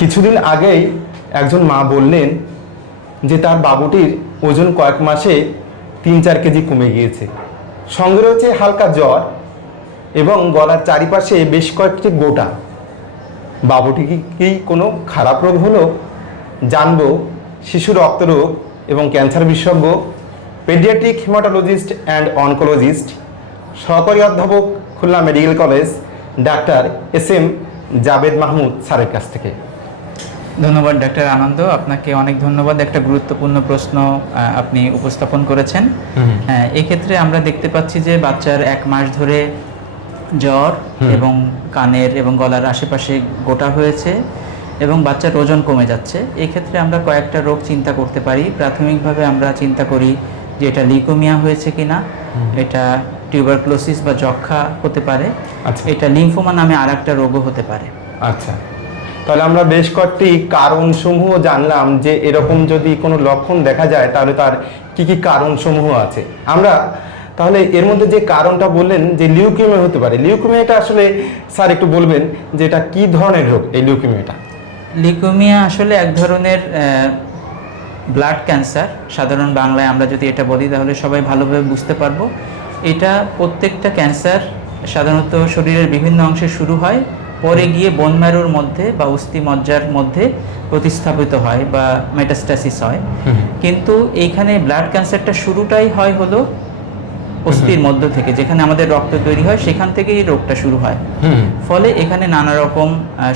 কিছুদিন আগেই একজন মা বললেন যে তার বাবুটির ওজন কয়েক মাসে তিন চার কেজি কমে গিয়েছে। সঙ্গে রয়েছে হালকা জ্বর এবং গলার চারিপাশে বেশ কয়েকটি গোটা। বাবুটি কি কোনো খারাপ রোগ হলো জানব শিশু রক্তরোগ এবং ক্যান্সার বিশেষজ্ঞ, পেডিয়াট্রিক হিমাটোলজিস্ট অ্যান্ড অনকোলজিস্ট, সহকারী অধ্যাপক Khulna medical college, doctor S M Jabed Mahmud স্যারের কাছ থেকে। ধন্যবাদ ডাক্তার আনন্দ। আপনাকে অনেক ধন্যবাদ। একটা গুরুত্বপূর্ণ প্রশ্ন আপনি উপস্থাপন করেছেন। হ্যাঁ, এক্ষেত্রে আমরা দেখতে পাচ্ছি যে বাচ্চার এক মাস ধরে জ্বর এবং কানের এবং গলার আশেপাশে গোটা হয়েছে এবং বাচ্চার ওজন কমে যাচ্ছে। এক্ষেত্রে আমরা কয়েকটা রোগ চিন্তা করতে পারি। প্রাথমিকভাবে আমরা চিন্তা করি যে এটা লিকোমিয়া হয়েছে কিনা। এটা টিউবারক্লোসিস বা যক্ষা হতে পারে। আচ্ছা। এটা লিম্ফোমা নামে আর একটা রোগও হতে পারে। আচ্ছা। তাহলে আমরা বেশ কয়েকটি কারণসমূহ জানলাম যে এরকম যদি কোনো লক্ষণ দেখা যায়, তাহলে তার কি কি কারণসমূহ আছে? আমরা তাহলে এর মধ্যে যে কারণটা বললেন যে লিউকিমিয়া হতে পারে, লিউকিমিয়াটা আসলে স্যার একটু বলবেন যে এটা কি ধরনের রোগ এই লিউকিমিয়াটা? লিকোমিয়া আসলে এক ধরনের ব্লাড ক্যান্সার সাধারণ বাংলায় আমরা যদি এটা বলি তাহলে সবাই ভালোভাবে বুঝতে পারব। এটা প্রত্যেকটা ক্যান্সার সাধারণত শরীরের বিভিন্ন অংশে শুরু হয় পরে গিয়ে বোন ম্যারোর মধ্যে বা অস্থি মজ্জার মধ্যে প্রতিস্থাপিত হয় বা মেটাস্টাসিস হয়। কিন্তু এইখানে ব্লাড ক্যান্সারটা শুরুটাই হয় হলো অস্থির মধ্য থেকে যেখানে আমাদের রক্ত তৈরি হয় সেখান থেকেই রোগটা শুরু হয়। ফলে এখানে নানা রকম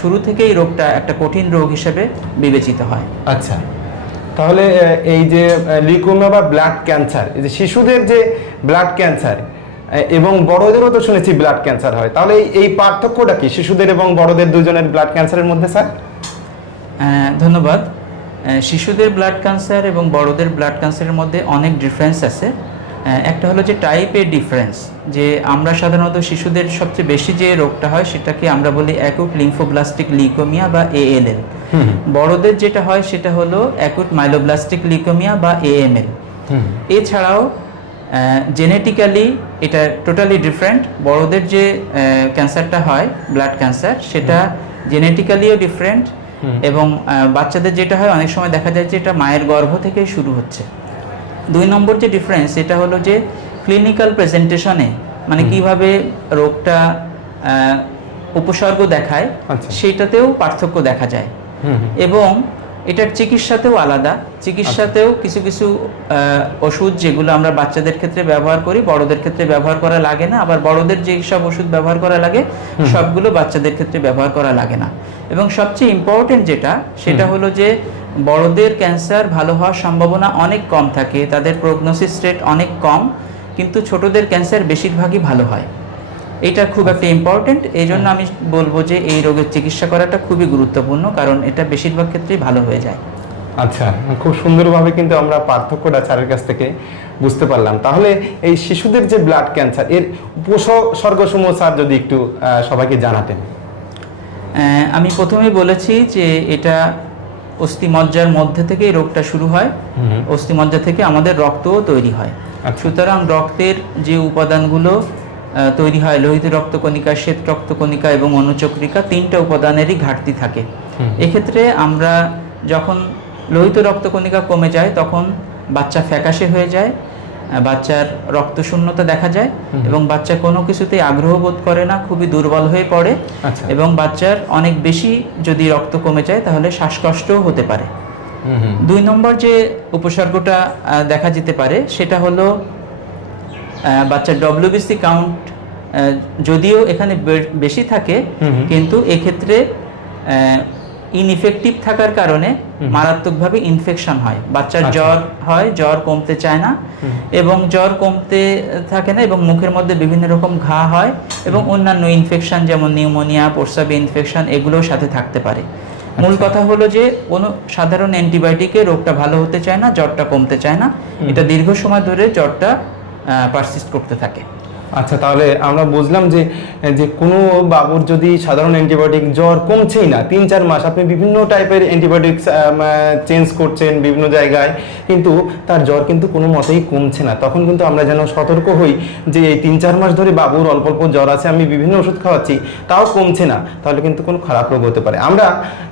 শুরু থেকেই রোগটা একটা কঠিন রোগ হিসেবে বিবেচিত হয়। আচ্ছা। তাহলে এই যে লিউকোমিয়া বা ব্লাড ক্যান্সার এই যে শিশুদের যে ব্লাড ক্যান্সার এবং বড়দেরও তো শুনেছি ব্লাড ক্যান্সার হয়। তাহলে এই- পার্থক্যটা কি? শিশুদের এবং বড়দের দুজনের ব্লাড ক্যান্সারের মধ্যে স্যার? ধন্যবাদ। শিশুদের ব্লাড ক্যান্সার এবং বড়দের ব্লাড ক্যান্সারের মধ্যে অনেক ডিফারেন্স আছে। একটা হলো যে টাইপের ডিফারেন্স যে আমরা সাধারণত শিশুদের সবচেয়ে বেশি যে রোগটা হয় সেটাকে আমরা বলি অ্যাকুট লিম্ফোব্লাস্টিক লিকোমিয়া বা এএলএল বড়দের যেটা হয় সেটা হলো অ্যাকুট মাইলোব্লাস্টিক লিকোমিয়া বা এএমএল এছাড়াও জেনেটিক্যালি এটা টোটালি ডিফারেন্ট বড়দের যে ক্যান্সারটা হয় ব্লাড ক্যান্সার সেটা জেনেটিক্যালিও ডিফারেন্ট এবং বাচ্চাদের যেটা হয় অনেক সময় দেখা যায় যে এটা মায়ের গর্ভ থেকেই শুরু হচ্ছে। দুই নম্বর যে ডিফারেন্স সেটা হলো যে ক্লিনিক্যাল প্রেজেন্টেশনে মানে কীভাবে রোগটা উপসর্গ দেখায় আচ্ছা। সেটাতেও পার্থক্য দেখা যায়। এবং এটার চিকিৎসাতেও আলাদা। চিকিৎসাতেও কিছু কিছু ওষুধ যেগুলো আমরা বাচ্চাদের ক্ষেত্রে ব্যবহার করি বড়দের ক্ষেত্রে ব্যবহার করা লাগে না আবার বড়দের যেই সব ওষুধ ব্যবহার করা লাগে সবগুলো বাচ্চাদের ক্ষেত্রে ব্যবহার করা লাগে না। এবং সবচেয়ে ইম্পর্টেন্ট যেটা সেটা হলো যে বড়দের ক্যান্সার ভালো হওয়ার সম্ভাবনা অনেক কম থাকে তাদের প্রগনোসিস রেট অনেক কম কিন্তু ছোটদের ক্যান্সার বেশিরভাগই ভালো হয়। এটা খুব একটা ইম্পর্টেন্ট এই জন্য আমি বলব যে এই রোগের চিকিৎসা করাটা খুবই গুরুত্বপূর্ণ কারণ এটা বেশিরভাগ ক্ষেত্রেই ভালো হয়ে যায়। আচ্ছা খুব সুন্দরভাবে কিন্তু আমরা পার্থক্যটা স্যারের কাছ থেকে বুঝতে পারলাম। তাহলে এই শিশুদের যে ব্লাড ক্যান্সার এর উপসর্গসমূহ স্যার যদি একটু সবাইকে জানাতেন। আমি প্রথমেই বলেছি যে এটা অস্থিমজ্জার মধ্যে থেকেই রোগটা শুরু হয়। অস্থিমজ্জা থেকে আমাদের রক্তও তৈরি হয়। আচ্ছা। সুতরাং রক্তের যে উপাদানগুলো তৈরি হয়। লোহিত রক্তকণিকা শ্বেত রক্তকণিকা এবং অনুচক্রিকা তিনটা উপাদানেরই ঘাটতি থাকে। এক্ষেত্রে আমরা যখন লোহিত রক্তকণিকা কমে যায় তখন বাচ্চা ফ্যাকাশে হয়ে যায় বাচ্চার রক্ত শূন্যতা দেখা যায় এবং বাচ্চা কোনো কিছুতেই আগ্রহ বোধ করে না খুবই দুর্বল হয়ে পড়ে আচ্ছা। এবং বাচ্চার অনেক বেশি যদি রক্ত কমে যায় তাহলে শ্বাসকষ্টও হতে পারে। দুই নম্বর যে উপসর্গটা দেখা যেতে পারে সেটা হলো বাচ্চার ডব্লিউবিসি কাউন্ট যদিও এখানে বেশি থাকে। কিন্তু এক্ষেত্রে ইনইফেক্টিভ থাকার কারণে মারাত্মকভাবে ইনফেকশন হয়। বাচ্চার আচ্ছা। জ্বর হয় জ্বর কমতে চায় না এবং জ্বর কমতে থাকে না এবং মুখের মধ্যে বিভিন্ন রকম ঘা হয় এবং অন্যান্য ইনফেকশন যেমন নিউমোনিয়া প্রস্রাবে ইনফেকশন এগুলোর সাথে থাকতে পারে। মূল কথা হলো যে কোনো সাধারণ অ্যান্টিবায়োটিকে রোগটা ভালো হতে চায় না জ্বরটা কমতে চায় না। এটা দীর্ঘ সময় ধরে জ্বরটা পারসিস্ট করতে থাকে। আচ্ছা তাহলে আমরা বুঝলাম যে যে কোনো বাবুর যদি সাধারণ অ্যান্টিবায়োটিক জ্বর কমছেই না তিন চার মাস আপনি বিভিন্ন টাইপের অ্যান্টিবায়োটিক চেঞ্জ করছেন বিভিন্ন জায়গায় কিন্তু তার জ্বর কিন্তু কোনো মতেই কমছে না। তখন কিন্তু আমরা যেন সতর্ক হই যে এই তিন চার মাস ধরে বাবুর অল্প অল্প জ্বর আছে আমি বিভিন্ন ওষুধ খাওয়াচ্ছি তাও কমছে না তাহলে কিন্তু কোনো খারাপ রোগ হতে পারে। আমরা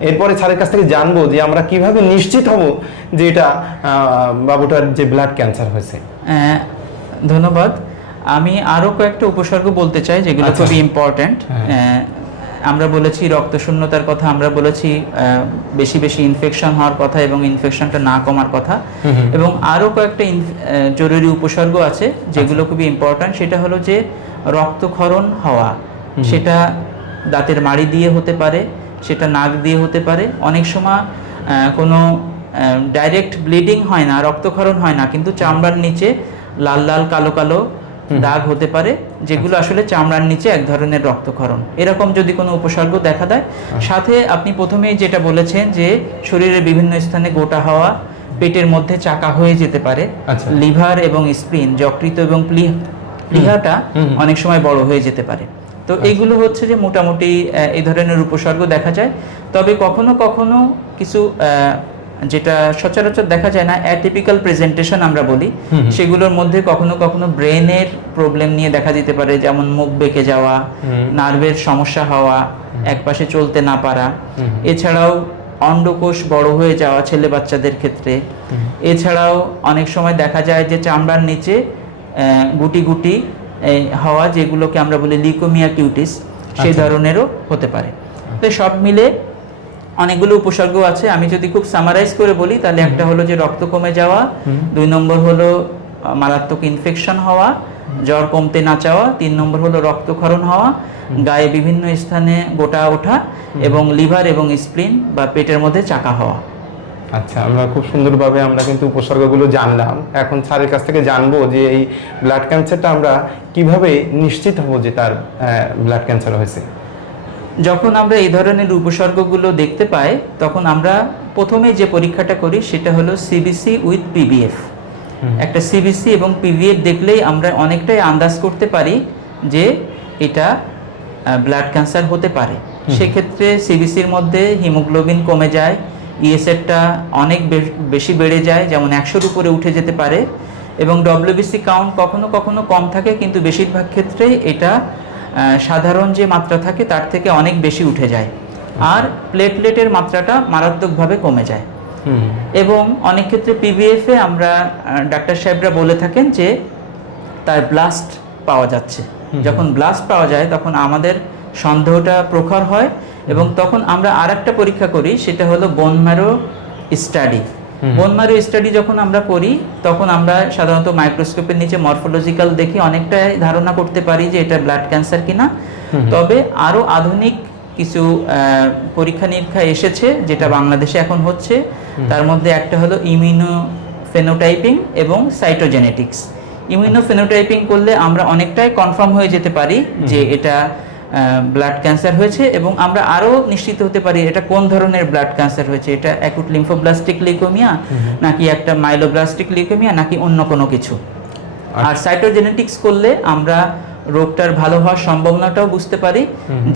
এরপরে স্যারের কাছ থেকে জানব যে আমরা কীভাবে নিশ্চিত হব যে এটা বাবুটার যে ব্লাড ক্যান্সার হয়েছে। ধন্যবাদ আমি আরও কয়েকটা উপসর্গ বলতে চাই যেগুলো আচ্ছা। খুবই ইম্পর্ট্যান্ট। আমরা বলেছি রক্তশূন্যতার কথা আমরা বলেছি বেশি বেশি ইনফেকশন হওয়ার কথা এবং ইনফেকশনটা না কমার কথা। এবং আরও কয়েকটা ইনফ- জরুরি উপসর্গ আছে যেগুলো আচ্ছা। খুবই ইম্পর্ট্যান্ট সেটা হলো যে রক্তক্ষরণ হওয়া সেটা দাঁতের মাড়ি দিয়ে হতে পারে সেটা নাক দিয়ে হতে পারে অনেক সময় কোনো ডাইরেক্ট ব্লিডিং হয় না রক্তক্ষরণ হয় না কিন্তু চামড়ার নিচে লাল লাল কালো কালো দাগ হতে পারে যেগুলো আসলে চামড়ার নিচে এক ধরনের রক্তক্ষরণ। এরকম যদি কোনো উপসর্গ দেখা দেয় সাথে আপনি প্রথমেই যেটা বলেছেন যে শরীরের বিভিন্ন স্থানে গোটা হওয়া পেটের মধ্যে চাকা হয়ে যেতে পারে আচ্ছা। লিভার এবং স্প্লিন যকৃত এবং প্লি- প্লীহাটা অনেক সময় বড় হয়ে যেতে পারে। তো এইগুলো হচ্ছে যে মোটামুটি এই ধরনের উপসর্গ দেখা যায়। তবে কখনো কখনো কিছু যেটা সচরাচর দেখা যায় না অ্যাটিপিক্যাল প্রেজেন্টেশন আমরা বলি। সেগুলোর মধ্যে কখনো কখনো ব্রেনের প্রবলেম নিয়ে দেখা দিতে পারে যেমন মুখ বেঁকে যাওয়া নার্ভের সমস্যা হওয়া একপাশে চলতে না পারা। এছাড়াও অন্ডকোষ বড় হয়ে যাওয়া ছেলে বাচ্চাদের ক্ষেত্রে। এছাড়াও অনেক সময় দেখা যায় যে চামড়ার নিচে গুটি গুটি হওয়া যেগুলোকে আমরা বলি লিকোমিয়া কিউটিস সেই আচ্ছা। ধরনেরও হতে পারে। তো সব মিলে অনেকগুলো উপসর্গ আছে। আমি যদি খুব সামারাইজ করে বলি তাহলে একটা হলো যে রক্ত কমে যাওয়া দুই নম্বর হলো মারাত্মক ইনফেকশন হওয়া জ্বর কমতে না চাওয়া তিন নম্বর হলো রক্তক্ষরণ হওয়া গায়ে বিভিন্ন স্থানে গোটা ওঠা এবং লিভার এবং স্প্লিন বা পেটের মধ্যে চাকা হওয়া। আচ্ছা আমরা খুব সুন্দরভাবে আমরা কিন্তু উপসর্গগুলো জানলাম। এখন স্যারের কাছ থেকে জানব যে এই ব্লাড ক্যান্সারটা আমরা কীভাবে নিশ্চিত হব যে তার ব্লাড ক্যান্সার হয়েছে। যখন আমরা এই ধরনের উপসর্গগুলো দেখতে পাই তখন আমরা প্রথমে যে পরীক্ষাটা করি সেটা হলো সিবিসি উইথ পিবিএফ একটা সিবিসি এবং পিভিএফ দেখলেই আমরা অনেকটাই আন্দাজ করতে পারি যে এটা ব্লাড ক্যান্সার হতে পারে। সেক্ষেত্রে সিবিসির মধ্যে হিমোগ্লোবিন কমে যায় ইএসএফটা অনেক বে- বেশি বেড়ে যায় যেমন একশোর উপরে উঠে যেতে পারে এবং ডব্লিউবিসি কাউন্ট কখনো কখনো কম থাকে কিন্তু বেশিরভাগ ক্ষেত্রেই এটা সাধারণ যে মাত্রা থাকে তার থেকে অনেক বেশি উঠে যায়। আর প্লেটলেটের মাত্রাটা মারাত্মকভাবে কমে যায়। এবং অনেক ক্ষেত্রে পিভিএফ এ আমরা ডাক্তার সাহেবরা বলে থাকেন যে তার ব্লাস্ট পাওয়া যাচ্ছে। যখন ব্লাস্ট পাওয়া যায় তখন আমাদের সন্দেহটা প্রখর হয় এবং তখন আমরা আর একটা পরীক্ষা করি সেটা হলো bone marrow study bone marrow study যখন আমরা করি তখন আমরা সাধারণত মাইক্রোস্কোপের নিচে মরফোলজিক্যাল দেখে অনেকটাই ধারণা করতে পারি যে এটা ব্লাড ক্যান্সার কিনা। তবে আরও আধুনিক কিছু পরীক্ষা নিরীক্ষা এসেছে যেটা বাংলাদেশে এখন হচ্ছে। তার মধ্যে একটা হলো ইমিউনো ফেনোটাইপিং এবং সাইটোজেনেটিক্স ইমিউনো ফেনোটাইপিং করলে আমরা অনেকটাই কনফার্ম হয়ে যেতে পারি যে এটা ব্লাড ক্যান্সার হয়েছে এবং আমরা আরও নিশ্চিত হতে পারি এটা কোন ধরনের ব্লাড ক্যান্সার হয়েছে। এটা অ্যাকুট লিম্ফোব্লাস্টিক লিউকেমিয়া নাকি একটা মাইলোব্লাস্টিক লিউকেমিয়া নাকি অন্য কোনো কিছু? আর সাইটোজেনেটিক্স করলে আমরা রোগটার ভালো হওয়ার সম্ভাবনাটাও বুঝতে পারি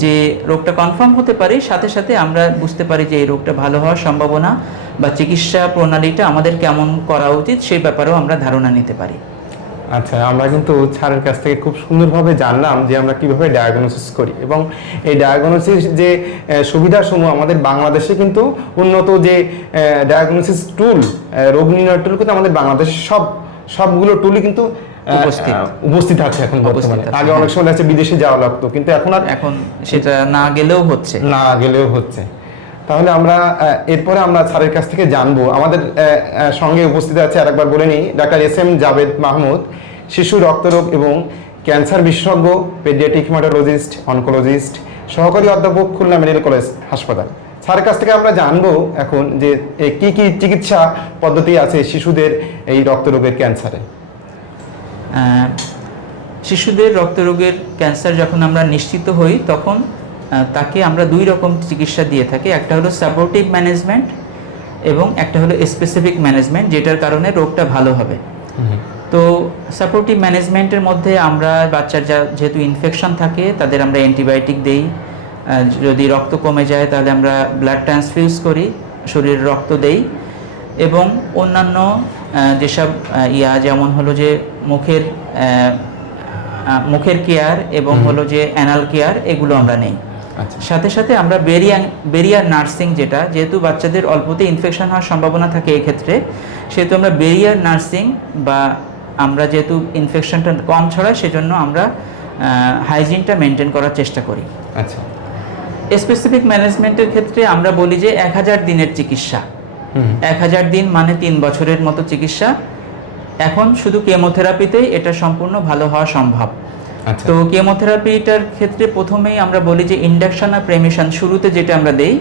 যে রোগটা কনফার্ম হতে পারি সাথে সাথে আমরা বুঝতে পারি যে এই রোগটা ভালো হওয়ার সম্ভাবনা বা চিকিৎসা প্রণালীটা আমাদের কেমন করা উচিত সেই ব্যাপারেও আমরা ধারণা নিতে পারি। আচ্ছা আমরা কিন্তু স্যারের কাছ থেকে খুব সুন্দরভাবে জানলাম যে আমরা কীভাবে ডায়াগনোসিস করি এবং এই ডায়াগনোসিস যে সুবিধাসমূহ আমাদের বাংলাদেশে কিন্তু উন্নত যে ডায়াগনোসিস টুল রোগ নির্ণয় টুল কিন্তু আমাদের বাংলাদেশে সব সবগুলো টুলই কিন্তু উপস্থিত। আছে এখন বর্তমানে। আগে অনেক সময় আছে বিদেশে যাওয়া লাগতো কিন্তু এখন আর এখন সেটা না গেলেও হচ্ছে। না গেলেও হচ্ছে। তাহলে আমরা এরপরে আমরা স্যারের কাছ থেকে জানব। আমাদের সঙ্গে উপস্থিত আছে আরেকবার বলে নিই, doctor S M Javed Mahmud, শিশু রক্তরোগ এবং ক্যান্সার বিশেষজ্ঞ পেডিয়াটিক হিমাটোলজিস্ট, অনকোলজিস্ট, সহকারী অধ্যাপক, খুলনা মেডিকেল কলেজ হাসপাতাল। স্যারের কাছ থেকে আমরা জানব এখন যে কি কি চিকিৎসা পদ্ধতি আছে শিশুদের এই রক্তরোগের ক্যান্সারে? শিশুদের রক্তরোগের ক্যান্সার যখন আমরা নিশ্চিত হই, তখন তাকে আমরা দুই রকম চিকিৎসা দিয়ে থাকি। একটা হলো সাপোর্টিভ ম্যানেজমেন্ট এবং একটা হলো স্পেসিফিক ম্যানেজমেন্ট যেটার কারণে রোগটা ভালো হবে। তো সাপোর্টিভ ম্যানেজমেন্টের মধ্যে আমরা বাচ্চার যা যেহেতু ইনফেকশন থাকে তাদের আমরা অ্যান্টিবায়োটিক দেই। যদি রক্ত কমে যায় তাহলে আমরা ব্লাড ট্রান্সফিউজ করি শরীরে রক্ত দেই এবং অন্যান্য যেসব ইয়া যেমন হলো যে মুখের মুখের কেয়ার এবং হলো যে অ্যানাল কেয়ার এগুলো আমরা নেই। সাথে সাথে আমরা বেরিয়ার বেরিয়ার নার্সিং যেটা যেহেতু বাচ্চাদের অল্পতে ইনফেকশন হওয়ার সম্ভাবনা থাকে এই ক্ষেত্রে সেহেতু আমরা বেরিয়ার নার্সিং বা আমরা যেহেতু ইনফেকশনটা কম ছড়ায় সেজন্য আমরা হাইজিনটা মেনটেন করার চেষ্টা করি। আচ্ছা। স্পেসিফিক ম্যানেজমেন্টের ক্ষেত্রে আমরা বলি যে এক হাজার দিনের চিকিৎসা। এক হাজার দিন মানে তিন বছরের মতো চিকিৎসা। এখন শুধু কেমোথেরাপিতেই এটা সম্পূর্ণ ভালো হওয়া সম্ভব। আচ্ছা তো কেমোথেরাপিটার ক্ষেত্রে প্রথমেই আমরা বলি যে ইন্ডাকশন আর প্রেমিশন শুরুতে যেটা আমরা দেই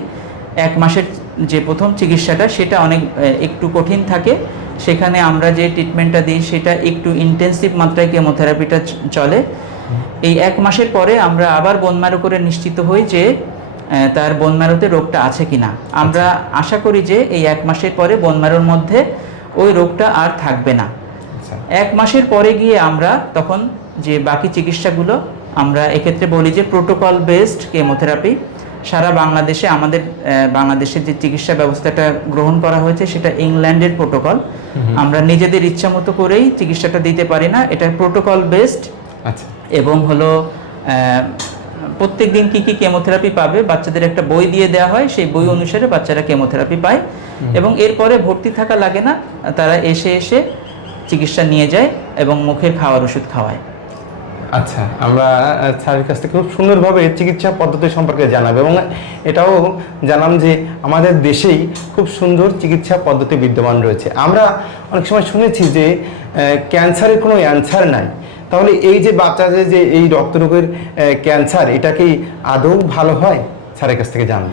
এক মাসের যে প্রথম চিকিৎসাটা সেটা অনেক একটু কঠিন থাকে। সেখানে আমরা যে ট্রিটমেন্টটা দিই সেটা একটু ইন্টেন্সিভ মাত্রায় কেমোথেরাপিটা চলে। এই এক মাসের পরে আমরা আবার বোন ম্যারো করে নিশ্চিত হই যে তার বোন ম্যারোতে রোগটা আছে কিনা। আমরা আশা করি যে এই এক মাসের পরে বোন ম্যারোর মধ্যে ওই রোগটা আর থাকবে না। আচ্ছা। এক মাসের পরে গিয়ে আমরা তখন যে বাকি চিকিৎসাগুলো আমরা এক্ষেত্রে বলি যে প্রোটোকল বেসড কেমোথেরাপি সারা বাংলাদেশে আমাদের বাংলাদেশের যে চিকিৎসা ব্যবস্থাটা গ্রহণ করা হয়েছে সেটা ইংল্যান্ডের প্রোটোকল আমরা নিজেদের ইচ্ছা মতো করেই চিকিৎসাটা দিতে পারি না। এটা প্রোটোকল বেসড আচ্ছা। এবং হলো প্রত্যেক দিন কী কী কেমোথেরাপি পাবে বাচ্চাদের একটা বই দিয়ে দেওয়া হয় সেই বই অনুসারে বাচ্চারা কেমোথেরাপি পায়। এবং এরপরে ভর্তি থাকা লাগে না তারা এসে এসে চিকিৎসা নিয়ে যায় এবং মুখের খাওয়ার ওষুধ খাওয়ায়। আচ্ছা আমরা স্যারের কাছ থেকে খুব সুন্দরভাবে চিকিৎসা পদ্ধতি সম্পর্কে জানাব এবং এটাও জানাম যে আমাদের দেশেই খুব সুন্দর চিকিৎসা পদ্ধতি বিদ্যমান রয়েছে। আমরা অনেক সময় শুনেছি যে ক্যান্সারের কোনো অ্যান্সার নাই। তাহলে এই যে বাচ্চাদের যে এই রক্তরোগের ক্যান্সার, এটা কি আদৌ ভালো হয়? স্যারের কাছ থেকে জানব।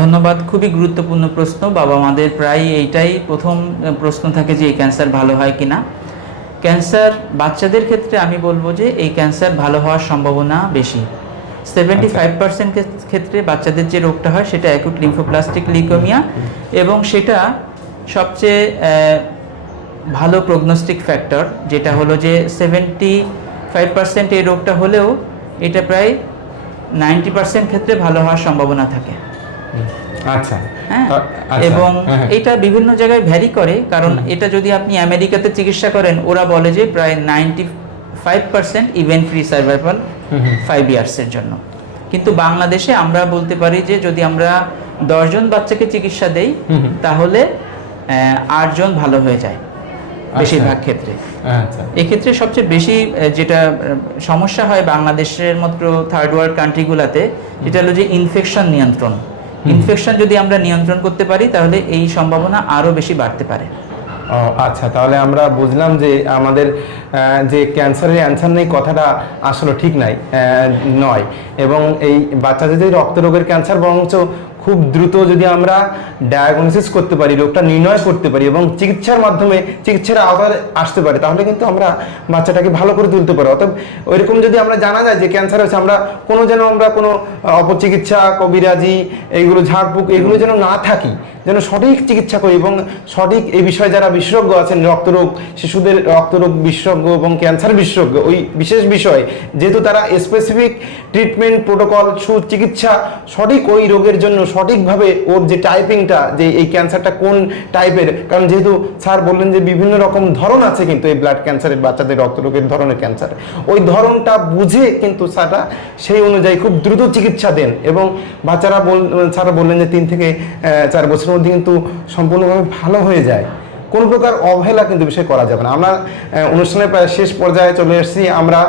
ধন্যবাদ, খুবই গুরুত্বপূর্ণ প্রশ্ন। বাবা মাদের প্রায় এইটাই প্রথম প্রশ্ন থাকে যে, এই ক্যান্সার ভালো হয় কিনা। ক্যান্সার বাচ্চাদের ক্ষেত্রে আমি বলব যে এই ক্যান্সার ভালো হওয়ার সম্ভাবনা বেশি। সেভেন্টি ফাইভ পার্সেন্ট ক্ষেত্রে বাচ্চাদের যে রোগটা হয় সেটা অ্যাকুট লিম্ফোপ্লাস্টিক লিকোমিয়া এবং সেটা সবচেয়ে ভালো প্রগনোস্টিক ফ্যাক্টর যেটা হলো যে সেভেন্টি ফাইভ পার্সেন্ট এই রোগটা হলেও এটা প্রায় নাইনটি পার্সেন্ট ক্ষেত্রে ভালো হওয়ার সম্ভাবনা থাকে। আচ্ছা। হ্যাঁ। আচ্ছা, এবং হ্যাঁ, হ্যাঁ। এটা বিভিন্ন জায়গায় ভ্যারি করে কারণ এটা যদি আপনি আমেরিকাতে চিকিৎসা করেন ওরা বলে যে প্রায় ninety five percent event free survival. Five ইয়ার্সের জন্য। কিন্তু বাংলাদেশে আমরা বলতে পারি যে যদি আমরা দশজন বাচ্চাকে চিকিৎসা দেই। তাহলে আটজন ভালো হয়ে যায় বেশিরভাগ ক্ষেত্রে। আচ্ছা। এক্ষেত্রে সবচেয়ে বেশি যেটা সমস্যা হয় বাংলাদেশের মতো থার্ড ওয়ার্ল্ড কান্ট্রিগুলোতে যেটা হলো যে ইনফেকশন নিয়ন্ত্রণ। ইনফেকশন যদি আমরা নিয়ন্ত্রণ করতে পারি তাহলে এই সম্ভাবনা আরও বেশি বাড়তে পারে। ও আচ্ছা তাহলে আমরা বুঝলাম যে আমাদের যে ক্যান্সারের অ্যান্সার নেই কথাটা আসলে ঠিক নাই নয়। এবং এই বাচ্চাদের রক্ত রোগের ক্যান্সার বরঞ্চ খুব দ্রুত যদি আমরা ডায়াগনোসিস করতে পারি, রোগটা নির্ণয় করতে পারি এবং চিকিৎসার মাধ্যমে চিকিৎসার আওতায় আসতে পারি, তাহলে কিন্তু আমরা বাচ্চাটাকে ভালো করে তুলতে পারি অতএব ওইরকম যদি আমরা জানা যায় যে ক্যান্সার হয়েছে, আমরা কোনো যেন আমরা কোনো অপচিকিৎসা, কবিরাজি, এইগুলো ঝাড়ফুঁক এগুলো যেন না থাকি, যেন সঠিক চিকিৎসা করি এবং সঠিক এই বিষয়ে যারা বিশেষজ্ঞ আছেন, রক্তরোগ, শিশুদের রক্তরোগ বিশেষজ্ঞ এবং ক্যান্সার বিশেষজ্ঞ, ওই বিশেষ বিষয়, যেহেতু তারা স্পেসিফিক ট্রিটমেন্ট প্রোটোকল সুচিকিৎসা সঠিক ওই রোগের জন্য সঠিকভাবে ওর যে টাইপিংটা যে এই ক্যান্সারটা কোন টাইপের কারণ যেহেতু স্যার বললেন যে বিভিন্ন রকম ধরন আছে কিন্তু এই ব্লাড ক্যান্সারের বাচ্চাদের রক্তরোগের ধরনের ক্যান্সার ওই ধরনটা বুঝে কিন্তু স্যাররা সেই অনুযায়ী খুব দ্রুত চিকিৎসা দেন এবং বাচ্চারা বল স্যারা বললেন যে তিন থেকে চার বছরের মধ্যে কিন্তু সম্পূর্ণভাবে ভালো হয়ে যায়। কোনো প্রকার অবহেলা কিন্তু বিষয় করা যাবে না। আমরা অনুষ্ঠানের প্রায় শেষ পর্যায়ে চলে এসেছি। আমরা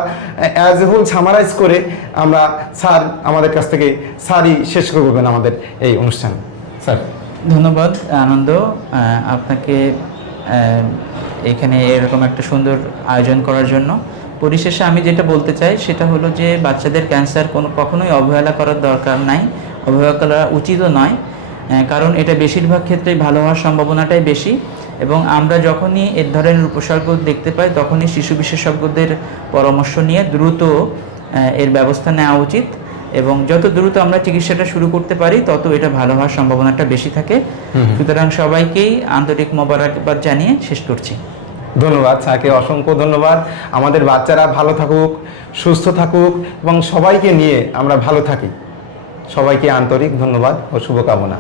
অ্যাজ এ হোল সামারাইজ করে আমরা স্যার আমাদের কাছ থেকে স্যারই শেষ করবেন আমাদের এই অনুষ্ঠান। স্যার। ধন্যবাদ, আনন্দ। আপনাকে এখানে এরকম একটা সুন্দর আয়োজন করার জন্য। পরিশেষে আমি যেটা বলতে চাই সেটা হলো যে বাচ্চাদের ক্যান্সার কোনো, কখনোই অবহেলা করার দরকার নাই। অবহেলা করা উচিতও নয়। কারণ এটা বেশিরভাগ ক্ষেত্রেই ভালো হওয়ার সম্ভাবনাটাই বেশি। এবং আমরা যখনই এর ধরনের উপসর্গ দেখতে পাই তখনই শিশু বিশেষজ্ঞদের পরামর্শ নিয়ে দ্রুত এর ব্যবস্থা নেওয়া উচিত এবং যত দ্রুত আমরা চিকিৎসাটা শুরু করতে পারি তত এটা ভালো হওয়ার সম্ভাবনাটা বেশি থাকে। সুতরাং সবাইকেই আন্তরিক মোবারকবাদ জানিয়ে শেষ করছি। ধন্যবাদ স্যারকে অসংখ্য ধন্যবাদ। আমাদের বাচ্চারা ভালো থাকুক সুস্থ থাকুক এবং সবাইকে নিয়ে আমরা ভালো থাকি। সবাইকে আন্তরিক ধন্যবাদ ও শুভকামনা।